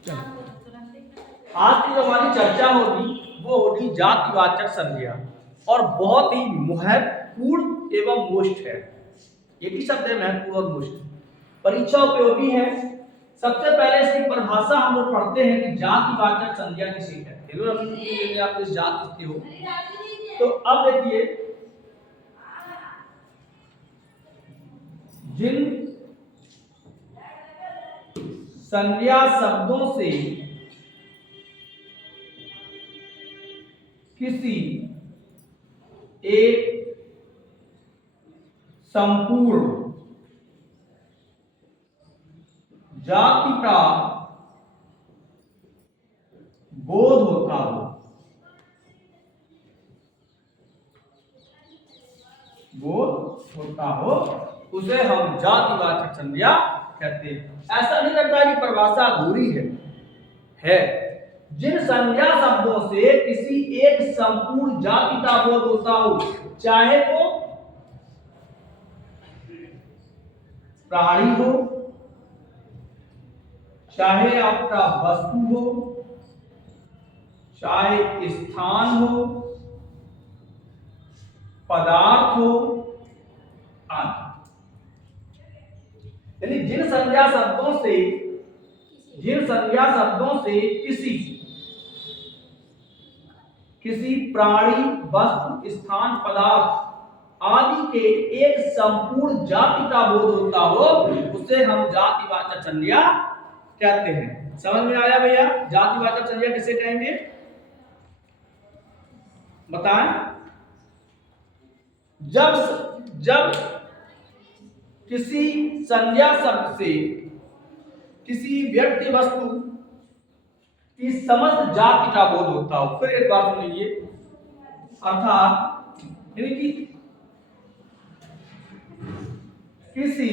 आज की जो हमारी चर्चा होगी वो होगी जातिवाचक संज्ञा और बहुत ही महत्वपूर्ण एवं मुष्ट है। एक ही शब्द है, महत्वपूर्ण और मुष्ट, परीक्षा उपयोगी है। सबसे पहले इसकी परिभाषा हम लोग पढ़ते हैं कि जातिवाचक संज्ञा किसे कहते हैं। आप इस जात लिखते हो तो अब देखिए, जिन संज्ञा शब्दों से किसी एक संपूर्ण जाति का बोध होता हो उसे हम जातिवाचक संज्ञा कहते हैं। ऐसा नहीं लगता कि परिभाषा अधूरी है। जिन संज्ञा शब्दों से किसी एक संपूर्ण जाति का बोध होता हो, चाहे वो प्राणी हो, चाहे आपका वस्तु हो, चाहे स्थान हो, पदार्थ हो आदि। यानी जिन संज्ञा शब्दों से किसी प्राणी, वस्तु, स्थान, पदार्थ आदि के एक संपूर्ण जाति का बोध होता हो उसे हम जातिवाचक संज्ञा कहते हैं। समझ में आया भैया? जातिवाचक संज्ञा किसे कहेंगे बताएं? जब किसी संज्ञा शब्द से किसी व्यक्ति, वस्तु की समस्त जाति का बोध होता हो। फिर एक बात सुन लीजिए, अर्थात यानी कि किसी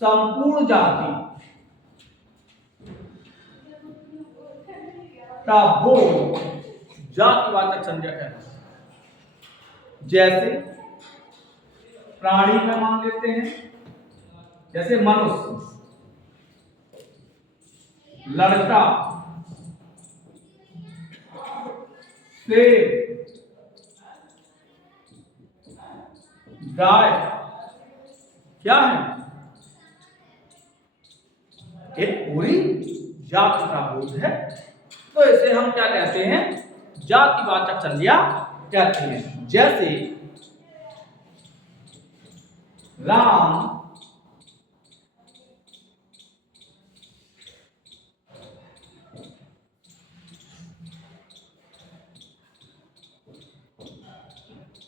संपूर्ण जाति का बोध जातिवाचक संज्ञा कहते हैं। जैसे प्राणी में मान लेते हैं, जैसे मनुष्य, लड़का, शेर, गाय, क्या है? एक पूरी जाति का बोध है। तो इसे हम क्या कहते हैं? जातिवाचक संज्ञा कहते हैं। जैसे राम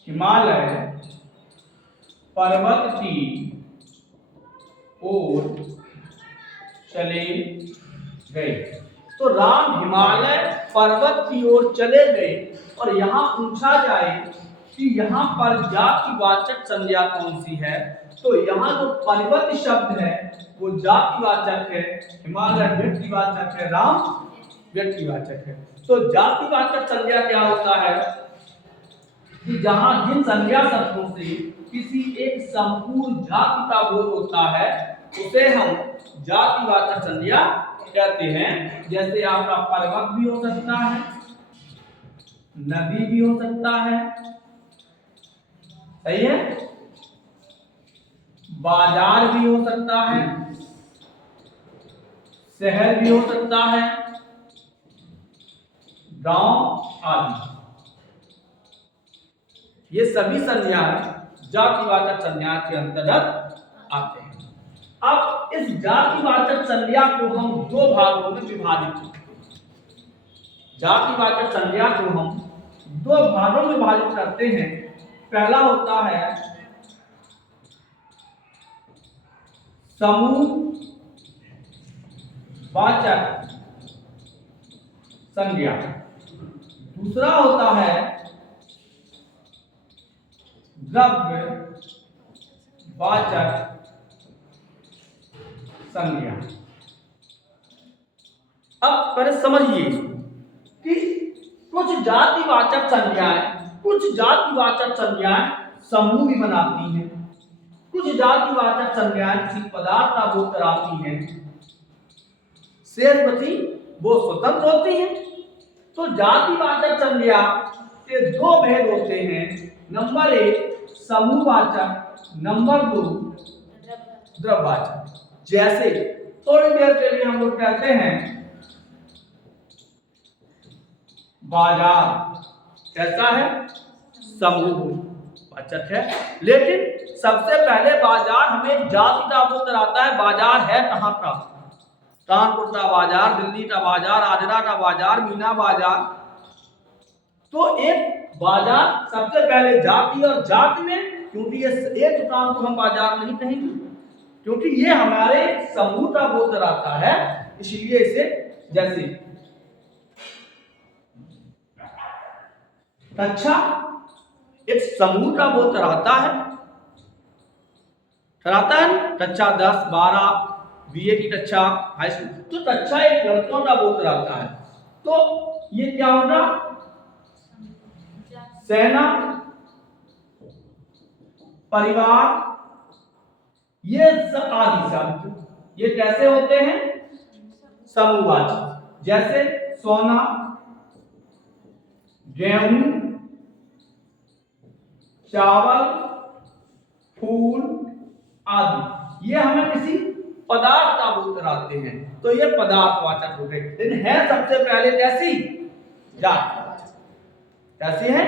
हिमालय पर्वत की ओर चले गए। तो राम हिमालय पर्वत की ओर चले गए और यहाँ पूछा जाए कि यहाँ पर जातिवाचक संज्ञा कौन सी है, तो यहाँ जो पर्वत शब्द है वो जातिवाचक है, हिमालय व्यक्तिवाचक है, राम व्यक्तिवाचक है। तो जातिवाचक संज्ञा क्या होता है कि जहां जिन संज्ञा शब्दों से किसी एक संपूर्ण जाति का बोध होता है उसे हम जातिवाचक संज्ञा कहते हैं। जैसे आपका पर्वत भी हो सकता है, नदी भी हो सकता है, सही है, बाजार भी हो सकता है, शहर भी हो सकता है, गांव आदि। ये सभी संज्ञाएं जातिवाचक संज्ञा के अंतर्गत आते हैं। अब इस जातिवाचक संज्ञा को हम दो भागों में विभाजित करते हैं। जातिवाचक संज्ञा को हम दो भागों में विभाजित करते हैं। पहला होता है समूह वाचक संज्ञा, दूसरा होता है द्रव्य वाचक संज्ञा। अब पहले समझिए कि कुछ जातिवाचक संज्ञाएं समूह भी बनाती हैं, कुछ जातिवाचक संज्ञाएं किसी पदार्थ का बोध कराती हैं, शेष बची वो स्वतंत्र होती हैं। तो जातिवाचक संज्ञा के दो भेद होते हैं। नंबर 1 समूहवाचक, नंबर 2 द्रव्यवाचक। जैसे थोड़ी देर के लिए हम लोग कहते हैं बाजार, कैसा है? समूहवाचक है। लेकिन सबसे पहले बाजार हमें जाति का बोध कराता है। बाजार है कहाँ का? कानपुर का बाजार, दिल्ली का बाजार, आगरा का बाजार, मीना बाजार। तो एक बाजार सबसे पहले जाति, और जाति में क्योंकि ये एक दुकान को हम बाजार नहीं कहेंगे, क्योंकि ये हमारे समूह का बोध कराता है, इसलिए इसे जैसे कक्षा एक समूह का बोध कराता है कक्षा 10, 12, बीए की कक्षा, हाई स्कूल। तो कक्षा एक लड़कों का बोध कराता है। तो ये क्या होगा? सेना, परिवार, ये सब आदि शब्द ये कैसे होते हैं? समूहवाचक। जैसे सोना, गेहूं, चावल, फूल आदि, ये हमें किसी पदार्थ का बोध कराते हैं। तो ये पदार्थवाचक हो गए। लेकिन है सबसे पहले कैसी? जातिवाचक। कैसी है?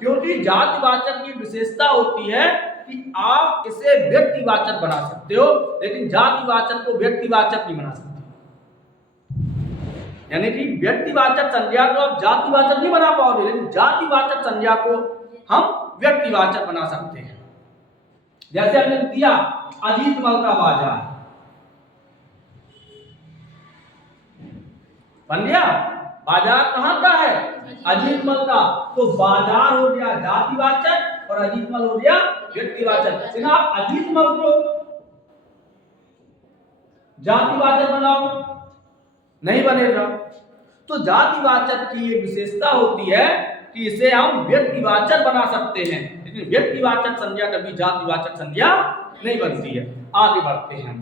क्योंकि जातिवाचक की विशेषता होती है कि आप इसे व्यक्तिवाचक बना सकते हो, लेकिन जातिवाचक को व्यक्तिवाचक नहीं बना सकते। यानी कि व्यक्तिवाचक संज्ञा को आप जातिवाचक नहीं बना पाओगे, लेकिन जातिवाचक संज्ञा को हम व्यक्तिवाचक बना सकते हैं। जैसे हमने दिया अजीतमल का बाजार, बन गया। बाजार कहाँ का है? अजीतमल का। तो बाजार हो गया जातिवाचक और अजीतमल हो गया व्यक्तिवाचक। लेकिन आप अजीतमल को जातिवाचक बनाओ, नहीं बनेगा। तो जातिवाचक की एक विशेषता होती है कि इसे हम व्यक्तिवाचक बना सकते हैं, लेकिन व्यक्तिवाचक संज्ञा कभी जातिवाचक संज्ञा नहीं बनती है। आगे बढ़ते हैं,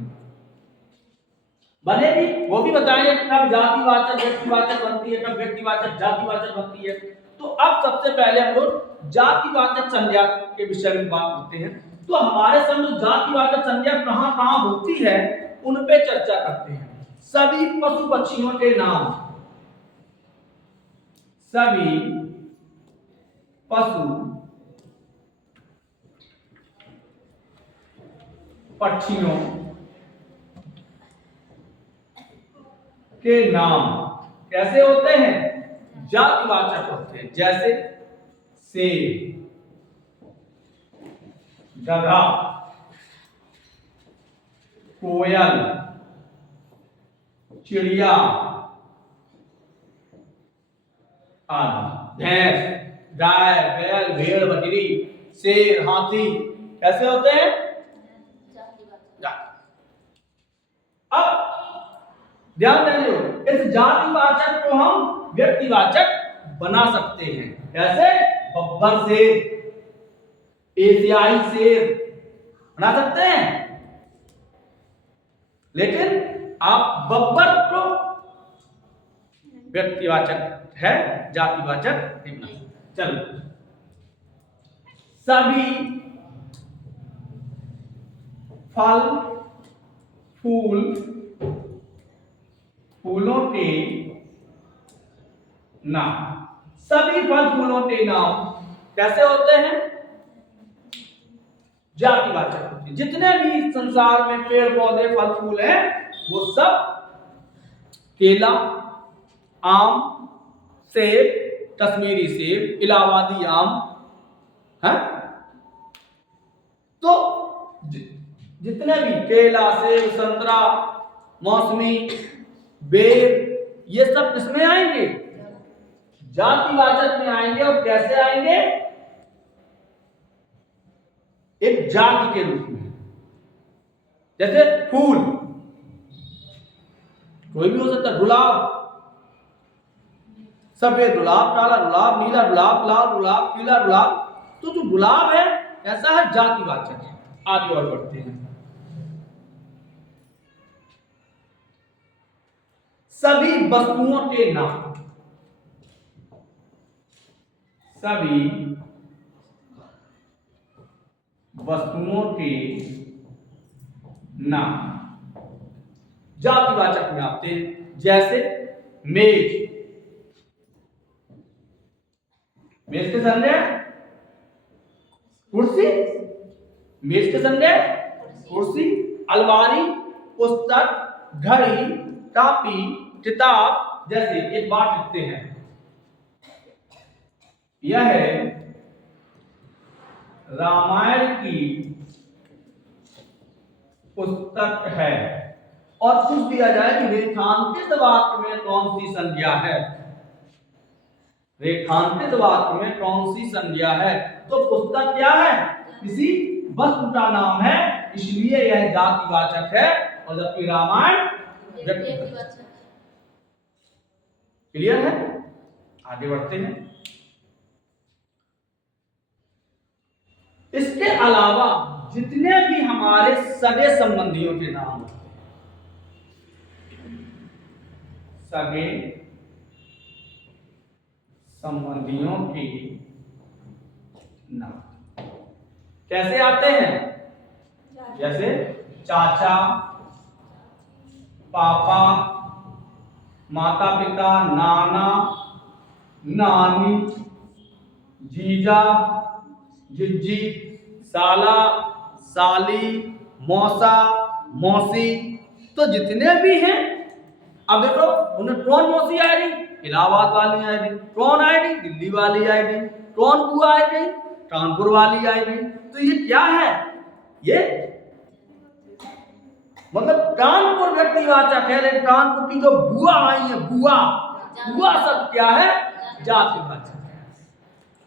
बनेगी वो भी बताएंगे कब जातिवाचक व्यक्तिवाचक बनती है, कब व्यक्तिवाचक जातिवाचक बनती है। तो अब सबसे पहले हम लोग जातिवाचक संज्ञा के विषय में बात करते हैं। तो हमारे संग जातिवाचक संज्ञा कहां कहां होती है उन पे चर्चा करते हैं। सभी पशु पक्षियों के नाम, सभी पशु पक्षियों के नाम कैसे होते हैं? जातिवाचक होते हैं। जैसे शेर, गधा, कोयल, चिड़िया आदि। भैंस, गाय, बैल, भेड़, बकरी, शेर, हाथी कैसे होते हैं? अब ध्यान देंगे, इस जातिवाचक को हम व्यक्तिवाचक बना सकते हैं। कैसे? बब्बर शेर, एशियाई शेर बना सकते हैं, लेकिन आप बब्बर को व्यक्तिवाचक है, जातिवाचक नहीं बना सकते। चलो, सभी फल फूल फूलों के नाम, सभी फल फूलों के नाम कैसे होते हैं? जातिवाचक होते हैं। जितने भी संसार में पेड़ पौधे फल फूल हैं वो सब केला, आम, सेब, कश्मीरी सेब, इलाहाबादी आम है। तो जितने भी केला, सेब, संतरा, मौसमी, बेर, ये सब किसमें आएंगे? जातिवाचक में आएंगे। और कैसे आएंगे? एक जाति के रूप में। जैसे फूल कोई भी हो सकता है, गुलाब, सफेद गुलाब, काला गुलाब, नीला गुलाब, लाल गुलाब, पीला गुलाब। तो जो गुलाब है ऐसा है, जातिवाचक है। आगे और बढ़ते हैं। सभी वस्तुओं के नाम, सभी वस्तुओं के नाम जातिवाचक में आते हैं। जैसे मेज, मेज के संज्ञा कुर्सी, मेज के संज्ञा कुर्सी, अलमारी, पुस्तक, घड़ी, कॉपी, किताब। जैसे एक बात लिखते हैं, यह है रामायण की पुस्तक है, और पूछ दिया जाए कि रेखांकित वाक्य में कौन सी संज्ञा है, रेखांकित वाक्य में कौन सी संज्ञा है, तो पुस्तक क्या है, किसी वस्तु का नाम है, इसलिए यह जातिवाचक है, और जबकि रामायण व्यक्तिवाचक। क्लियर है? आगे बढ़ते हैं। इसके अलावा जितने भी हमारे सगे संबंधियों के नाम होते हैं, सगे संबंधियों के नाम कैसे आते हैं? जैसे चाचा, पापा, माता पिता, नाना, नानी, जीजा, जिज्जी, साला, साली, मौसा, मौसी। तो जितने भी हैं, अब देखो उन्हें कौन मौसी आएगी, इलाहाबाद वाली आएगी, कौन आएगी, दिल्ली वाली आएगी, कौन बुआ आएगी, कानपुर वाली आएगी। तो ये क्या है, ये मतलब कानपुर व्यक्तिवाचक है, लेकिन कानपुर की जो बुआ आई है, बुआ बुआ सब क्या है, जातिवाचक है।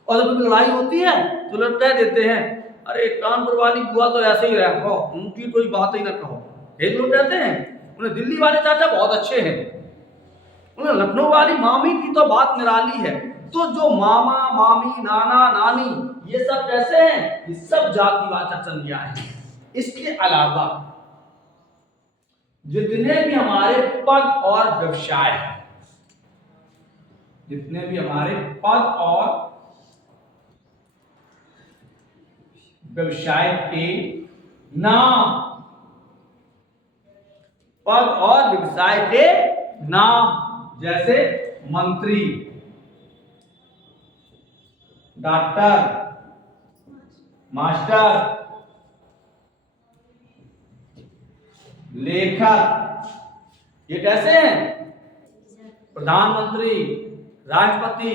और जब लड़ाई होती है तो लोग कह देते हैं, अरे कानपुर वाली बुआ तो ऐसे ही रखो, उनकी कोई बात ही ना कहो। एक लोग कहते हैं उन्हें दिल्ली वाले चाचा बहुत अच्छे हैं, उन्हें लखनऊ वाली मामी की तो बात निराली है। तो जो मामा, मामी, नाना, नानी, ये सब कैसे हैं, ये सब जातिवाचक संज्ञाएं हैं। इसके अलावा जितने भी हमारे पद और व्यवसाय हैं, जितने भी हमारे पद और व्यवसाय के नाम, पद और व्यवसाय के नाम, जैसे मंत्री, डॉक्टर, मास्टर, लेखक, ये कैसे हैं, प्रधानमंत्री, राष्ट्रपति,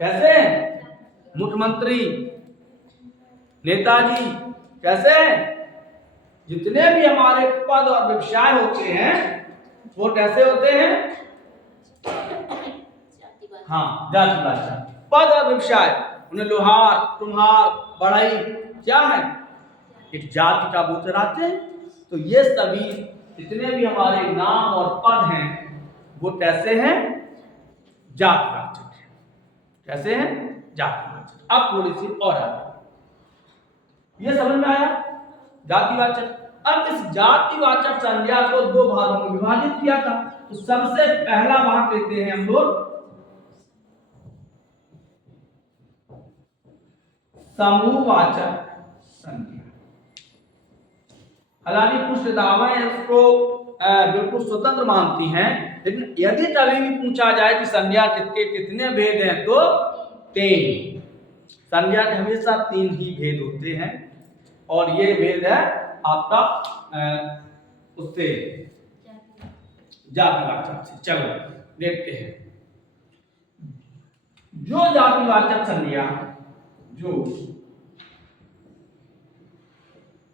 कैसे हैं, मुख्यमंत्री, नेताजी, कैसे हैं। जितने भी हमारे पद और व्यवसाय होते हैं वो कैसे होते हैं, हाँ, जातिवाचक। पद और व्यवसाय, उन्हें लोहार, कुम्हार, बढ़ई क्या है, एक जाति का भूतर आते हैं। तो ये सभी जितने भी हमारे नाम और पद हैं वो कैसे हैं, जातिवाचक है। कैसे हैं, जातिवाचक। अब थोड़ी सी और आगे, ये समझ में आया जातिवाचक। अब इस जातिवाचक संज्ञा को दो भागों में विभाजित किया था। तो सबसे पहला भाग लेते हैं हम लोग समूहवाचक संज्ञा। हालांकि कुछ किताबें इसको बिल्कुल स्वतंत्र मानती हैं, लेकिन यदि कभी भी पूछा जाए कि संज्ञा के कितने भेद हैं तो 3। संज्ञा के हमेशा 3 ही भेद होते हैं, और ये भेद है आपका उससे जातिवाचक से। चलो देखते हैं। जो जातिवाचक संज्ञा, जो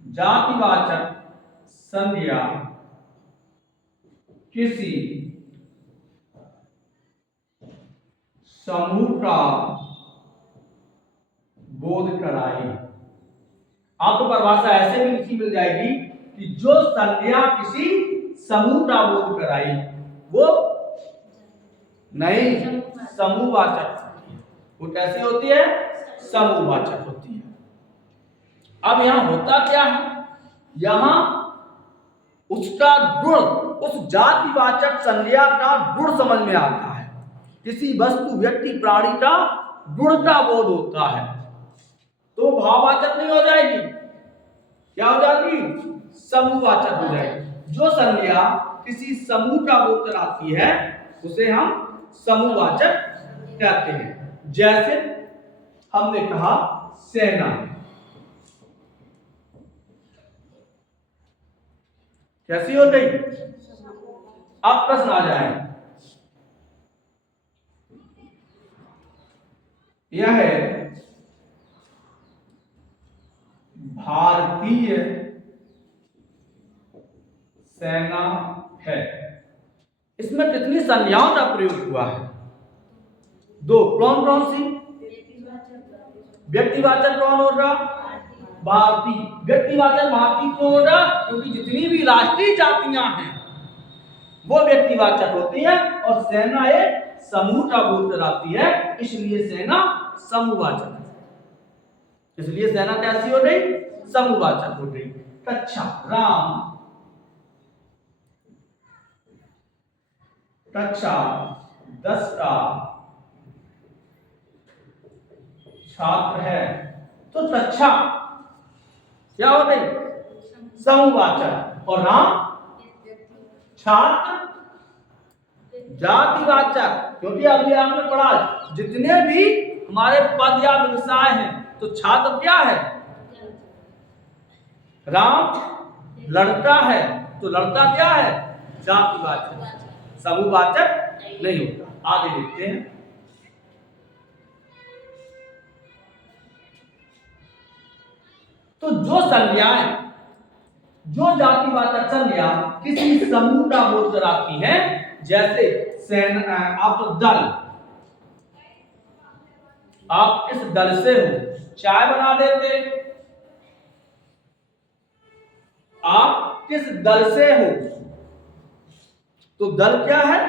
जातिवाचक संज्ञा किसी समूह का बोध कराई, आपको परिभाषा ऐसे भी लिखी मिल जाएगी कि जो संज्ञा किसी समूह का बोध कराई वो नहीं समूहवाचक होती है। वो कैसी होती है, समूहवाचक होती है। अब यहां होता क्या है, यहां उसका गुण, उस जातिवाचक संज्ञा का गुण समझ में आता है। किसी वस्तु, व्यक्ति, प्राणी का गुण का बोध होता है तो भाववाचक नहीं हो जाएगी, क्या हो जाएगी? समूहवाचक हो जाएगी। जो संज्ञा किसी समूह का बोध कराती है उसे हम समूहवाचक कहते हैं। जैसे हमने कहा सेना, कैसी हो गई? अब प्रश्न आ जाए, यह है भारतीय सेना है। इसमें कितनी संज्ञाओं का प्रयोग हुआ है? 2। कौन कौन सी? व्यक्तिवाचक कौन होगा? भारतीय। व्यक्तिवाचक भारतीय क्यों होगा? क्योंकि जितनी भी राष्ट्रीय जातियां हैं वो व्यक्तिवाचक होती है और सेना एक समूह का बोध कराती है, इसलिए सेना समूहवाचक है। इसलिए सेना कैसी हो गई? समूहवाचक हो गई। कक्षा, राम कक्षा 10 का छात्र है तो कक्षा क्या हो गई? समूहवाचक। और राम छात्र जातिवाचक, क्योंकि अभी आपने पढ़ा जितने भी हमारे पद या व्यवसाय हैं तो छात्र क्या है? राम लड़का है तो लड़का क्या है? जातिवाचक, समूहवाचक नहीं होता। आगे देखते हैं। तो जो संज्ञाएं, जो जातिवाचक संज्ञा किसी समूह का बोध कराती है, जैसे सेना, आप तो दल, आप किस दल से हो? चाय बना देते। आप किस दल से हो? तो दल क्या है?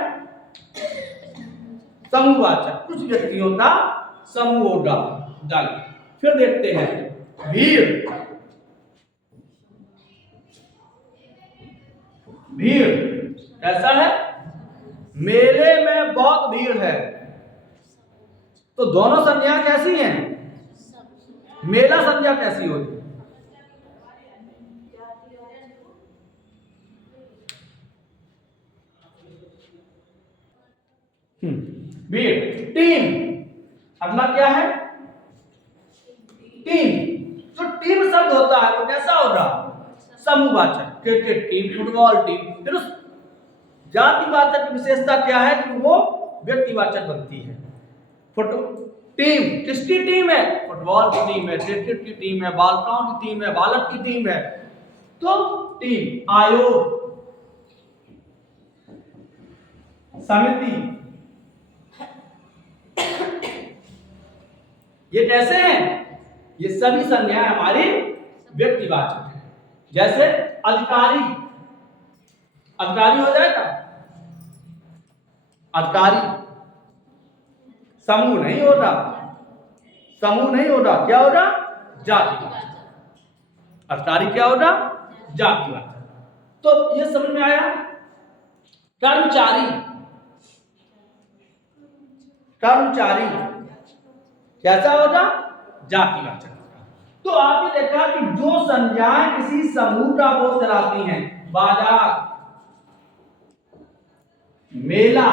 समूहवाचक, कुछ व्यक्तियों का समूह होगा दल। फिर देखते हैं भीड़। भीड़ कैसा है? मेले में बहुत भीड़ है। तो दोनों संज्ञा कैसी हैं? मेला संज्ञा कैसी होती? भीड़। टीम, अगला क्या है? टीम। जो टीम शब्द होता है वो कैसा होगा? समूहवाचक। Cricket team, football team. फिर उस जातिवाचक की विशेषता क्या है कि वो व्यक्तिवाचक बनती है। टीम किसकी टीम है? फुटबॉल की टीम है, क्रिकेट की टीम है, बालकों की टीम है, बालक की टीम है। तो टीम। आयोग, समिति, ये कैसे हैं? ये सभी संज्ञाएं हमारी व्यक्तिवाचक है। जैसे अधिकारी, अधिकारी हो जाएगा? अधिकारी समूह नहीं होगा, समूह नहीं होगा, क्या होगा? जातिवाचक। अधिकारी क्या होगा? जातिवाचक। तो ये समझ में आया। कर्मचारी, कर्मचारी कैसा होगा? जातिवाचक। तो आपने देखा कि जो संज्ञाएं किसी समूह का बोध कराती हैं, बाजार, मेला,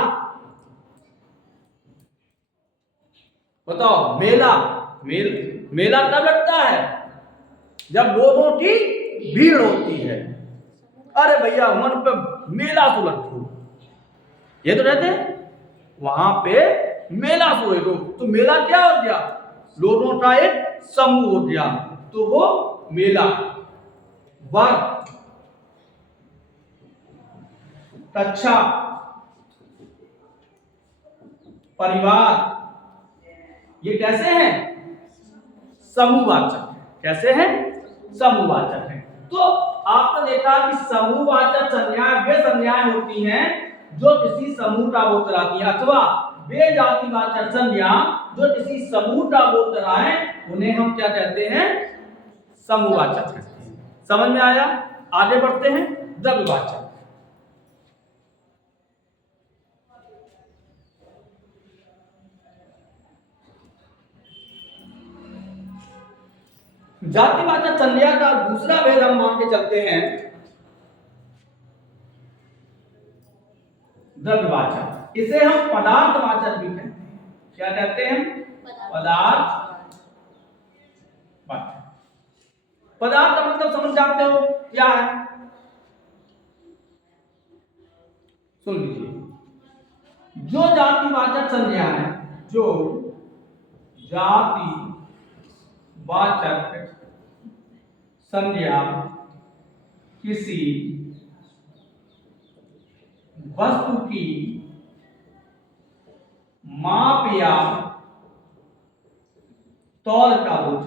बताओ मेला, मेला कब लगता है? जब लोगों की भीड़ होती है। अरे भैया मन पे मेला सो लगो, ये तो रहते वहां पे मेला सो है। तो मेला क्या हो गया? लोगों का एक समूह हो गया, तो वो मेला। वर्ग, कक्षा, परिवार, ये कैसे हैं? समूहवाचक। कैसे हैं? समूहवाचक है। तो आपने देखा कि समूहवाचक संज्ञाएं वे संज्ञाएं होती हैं जो किसी समूह का बोध कराती है, अथवा वे जातिवाचक संज्ञा जो किसी समूह का बोध कराए उन्हें हम क्या कहते हैं? समूहवाचक कहते हैं। समझ में आया? आगे बढ़ते हैं। द्रव्यवाचक। जातिवाचक संज्ञा का दूसरा भेद हम मान के चलते हैं द्रव्यवाचक। इसे हम पदार्थवाचक भी कहते हैं। क्या कहते हैं? पदार्थवाचक। पदार्थ का मतलब समझ जाते हो क्या है? सुन लीजिए, जो जातिवाचक संज्ञा है, जो जातिवाचक संज्ञा किसी वस्तु की माप या तौल का बोध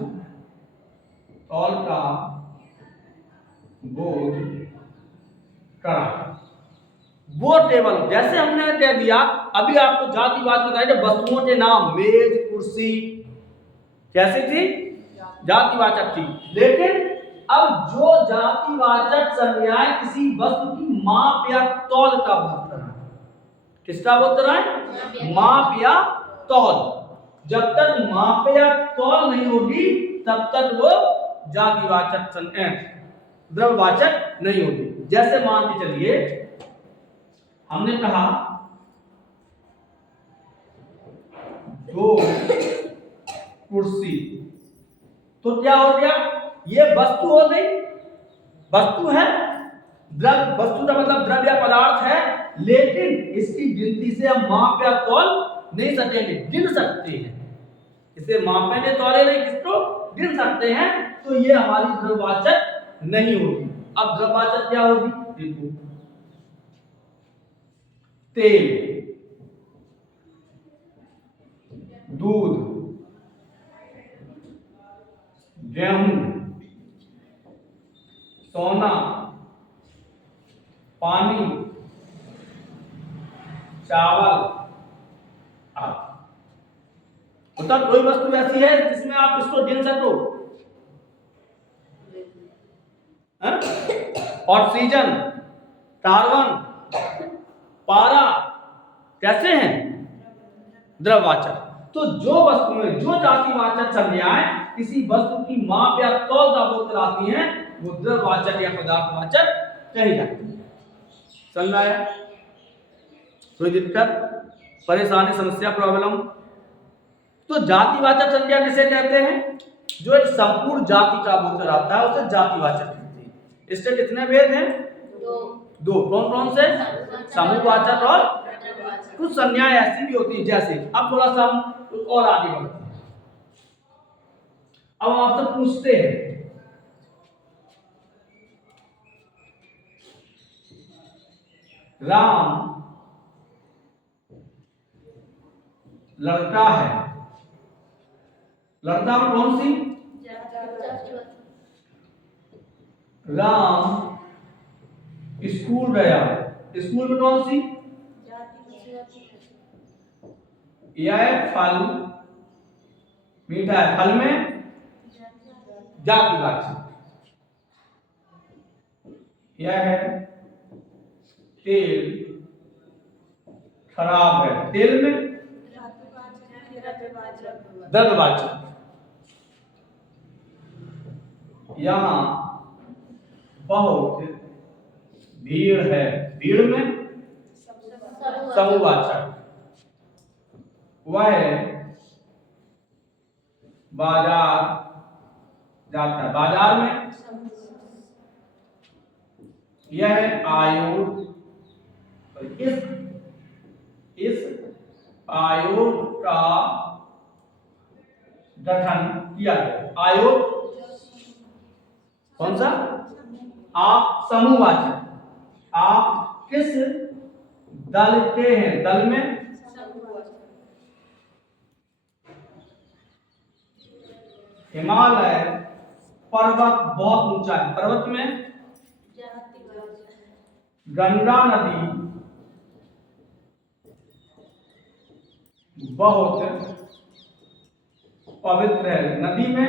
करा। वो टेबल, जैसे हमने कह दिया अभी आपको जातिवाचक बताया, वस्तुओं के नाम मेज, कुर्सी कैसी थी? जातिवाचक थी। लेकिन अब जो जातिवाचक संज्ञाएं किसी वस्तु की माप या तौल का बोध कर रहा है, किसका बोध कर रहा है? माप या तौल। जब तक माप या तौल नहीं होगी तब तक वो जातिवाचक संज्ञा द्रव्यवाचक नहीं होगी। जैसे मान के चलिए हमने कहा दो कुर्सी, तो क्या हो गया? ये वस्तु हो गई, वस्तु है, वस्तु का मतलब द्रव्य या पदार्थ है, लेकिन इसकी गिनती से हम माप या तौल नहीं सकेंगे, गिन सकते हैं। इसे मापेंगे तौले नहीं, किसको गिन सकते हैं, तो ये हमारी द्रव्यवाचक नहीं होगी। अब द्रव्यवाचक क्या होगी? देखो, तेल, दूध, गेहूं, सोना, पानी, चावल आदि। मतलब कोई वस्तु ऐसी है जिसमें आप इसको गिन सको? ऑक्सीजन, कार्बन, पारा कैसे हैं? द्रव्यवाचक। तो जो वस्तुएं, जो जातिवाचक संज्ञाएं किसी वस्तु की माप या तौल का बोध कराती हैं, वो द्रव्यवाचक या पदार्थवाचक कही जाती है। समझ आया? कोई दिक्कत, परेशानी, समस्या, प्रॉब्लम? तो जातिवाचक संज्ञा किसे कहते हैं? जो एक संपूर्ण जाति का बोध कराता है उसे जातिवाचक कहते हैं। इससे कितने भेद हैं? दो। कौन कौन से? समूहवाचक और कुछ संज्ञाएं ऐसी भी होती है, जैसे अब थोड़ा सा हम और आगे बढ़ते हैं। अब हम आपसे पूछते हैं, राम लड़का है, लड़का में कौन सी? राम स्कूल गया, स्कूल में कौन सी? यह फल मीठा है, फल में जातिवाचक। यह है तेल खराब है, तेल में द्रव्यवाचक। यहां बहुत भीड़ है, भीड़ में समूहवाचक। वह बाजार जाता है, बाजार में। यह आयोग, इस आयोग का गठन किया गया। आयोग कौन सा? आप समूहवाचक। आप किस दल के हैं? दल में हिमालय पर्वत बहुत ऊंचा है, पर्वत में गंगा नदी बहुत पवित्र है, नदी में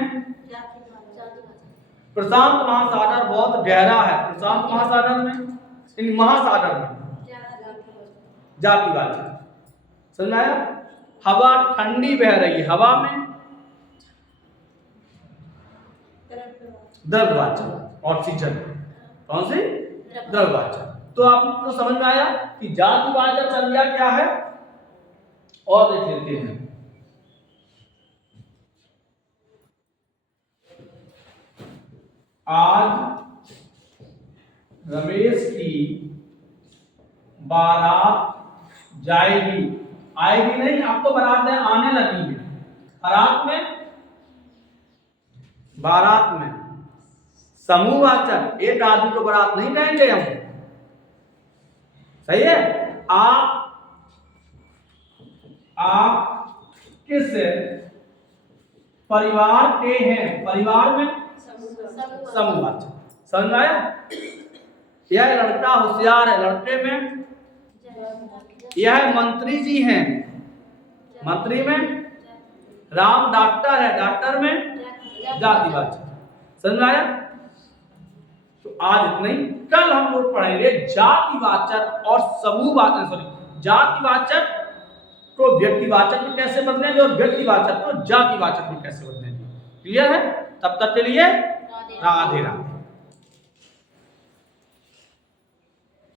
प्रशांत महासागर बहुत गहरा है, प्रशांत महासागर में इन महासागर में जातिवाचक। समझ में आया? हवा ठंडी बह रही है, हवा में द्रव्यवाचक। ऑक्सीजन कौन सी? द्रव्यवाचक। तो आपको समझ में आया कि जातिवाचक संज्ञा क्या है, और देख लेते हैं। आज रमेश की बारात जाएगी, आएगी नहीं, अब तो बारात आने लगी है। बारात में समूहवाचक, एक आदमी को बारात नहीं कहेंगे हम, सही है। आप किस परिवार के हैं, परिवार में समूहवाचक। समझ में आया? यह लड़का होशियार है, लड़के में। यह मंत्री जी हैं, मंत्री में। राम डॉक्टर है, डॉक्टर में जातिवाचक। समझ में आया? तो आज इतना ही। कल हम लोग पढ़ेंगे जातिवाचक और समूहवाचक, सॉरी, जातिवाचक को व्यक्तिवाचक में कैसे बदलेंगे और व्यक्तिवाचक को जातिवाचक में कैसे बदलेंगे। क्लियर है? तब तक के लिए राधे राधे।